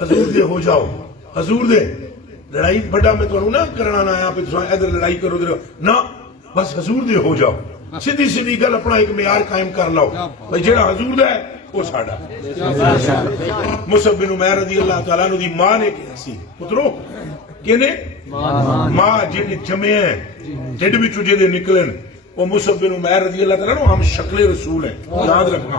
حضور دے ہو جاؤ، حضور دے لڑائی بڑا میں تو نہ کرنا نہ آیا پہ ادھر لڑائی کرو ادھر نہ، بس حضور دے ہو جاؤ، سیدھی سیدھی گل اپنا ایک معیار قائم کر لو بھائی جہاں حضور دا ہے وہ ساڈا۔ مصعب بن عمیر رضی اللہ تعالیٰ عنہ دی ماں نے کہا سی پترو کہنے ماں جن جمعے ہیں ڈھڈ وچوں جے نکلن وہ مصعب بن عمیر رضی اللہ تعالیٰ عنہ ہم شکل رسول ہیں، یاد رکھنا۔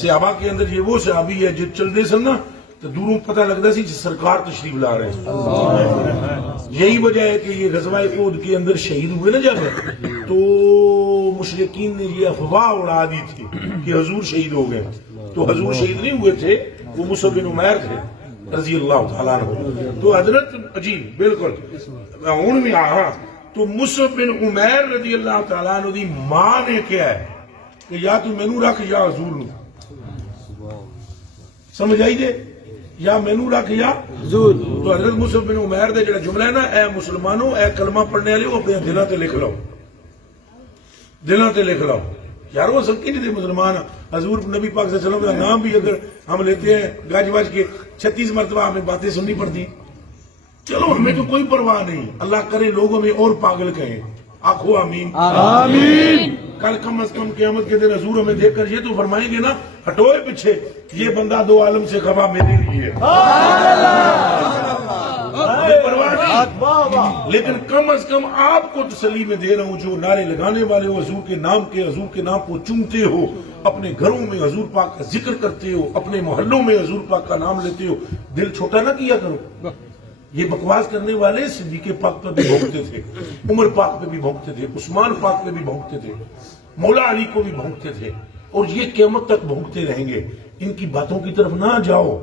صحابہ کے اندر یہ وہ صحابی ہے جو چل دے سن نا تو دوروں پتہ لگتا سی سرکار تشریف لا رہے ہیں۔ یہی وجہ ہے کہ یہ غزوہ احد کے اندر شہید ہوئے نا جب تو مشرکین نے یہ افواہ اڑا دی تھی کہ حضور شہید ہو گئے، تو حضور شہید نہیں ہوئے تھے، وہ مصعب بن عمیر تھے رضی اللہ تعالیٰ عنہ۔ تو حضرت عجیب بالکل ہوں بھی ہاں تو مصعب بن عمیر رضی اللہ تعالیٰ عنہ دی ماں نے کیا ہے کہ یا تو مینو رکھ یا حضور نو، سمجھ آئی دے، یا مینو رکھ یا حضور۔ تو حضرت مصعب بن عمیر دے جڑا جملہ ہے نا، اے مسلمانوں اے کلمہ پڑھنے والے اپنے دلوں تے لکھ لو، دلوں تے لکھ لو یار، وہ سب کی نہیں تھے مسلمان۔ حضور نبی پاک صلی اللہ علیہ وسلم کا نام بھی اگر ہم لیتے ہیں گج وج کے 36 مرتبہ ہمیں باتیں سننی پڑتی، چلو ہمیں تو کوئی پرواہ نہیں، اللہ کرے لوگ ہمیں اور پاگل کہیں، آخو آمین آمین۔ کل کم از کم قیامت کے دن حضور ہمیں دیکھ کر یہ تو فرمائیں گے نا، ہٹوئے پیچھے یہ بندہ دو عالم سے خفا میرے لیے، پرواہ نہیں، لیکن کم از کم آپ کو تسلی میں دے رہا ہوں جو نعرے لگانے والے ہو، حضور کے نام کے، حضور کے نام کو چومتے ہو، اپنے گھروں میں حضور پاک کا ذکر کرتے ہو، اپنے محلوں میں حضور پاک کا نام لیتے ہو، دل چھوٹا نہ کیا کرو۔ یہ بکواس کرنے والے صدیق پاک پہ بھی بھونکتے تھے، عمر پاک پہ بھی بھونکتے تھے، عثمان پاک پہ بھی بھونکتے تھے، مولا علی کو بھی بھونکتے تھے، اور یہ قیامت تک بھونکتے رہیں گے۔ ان کی باتوں کی طرف نہ جاؤ،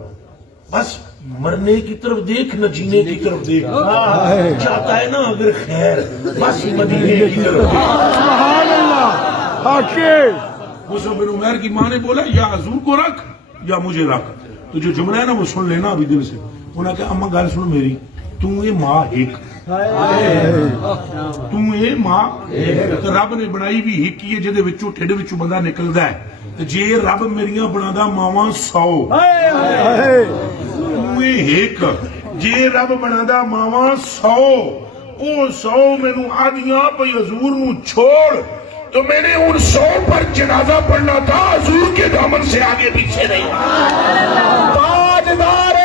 بس مرنے کی طرف دیکھ نہ جینے کی طرف دیکھ، چاہتا ہے نا اگر خیر بس مدینے کی طرف دیکھ۔ سبحان اللہ۔ مصعب بن عمیر کی ماں نے بولا یا حضور کو رکھ یا مجھے رکھ، تو جو جملہ ہے نا وہ سن لینا ابھی دل سے۔ انہوں نے کہا اماں گل سن میری، تو یہ ماں ایک، تو یہ ماں رب نے بنائی بھی ایک ہی ہے جہدے وچوں ٹھڈ وچوں بندہ نکلدا ہے، جے رب میریاں بنادا ماواں 100، تو یہ ایک جے رب بنادا ماواں 100، او 100 مینوں آدیاں پئی حضور نو چھوڑ، تو میں نے ان 100 پر جنازہ پڑھنا تھا، حضور کے دامن سے آگے پیچھے نہیں۔ تاجدار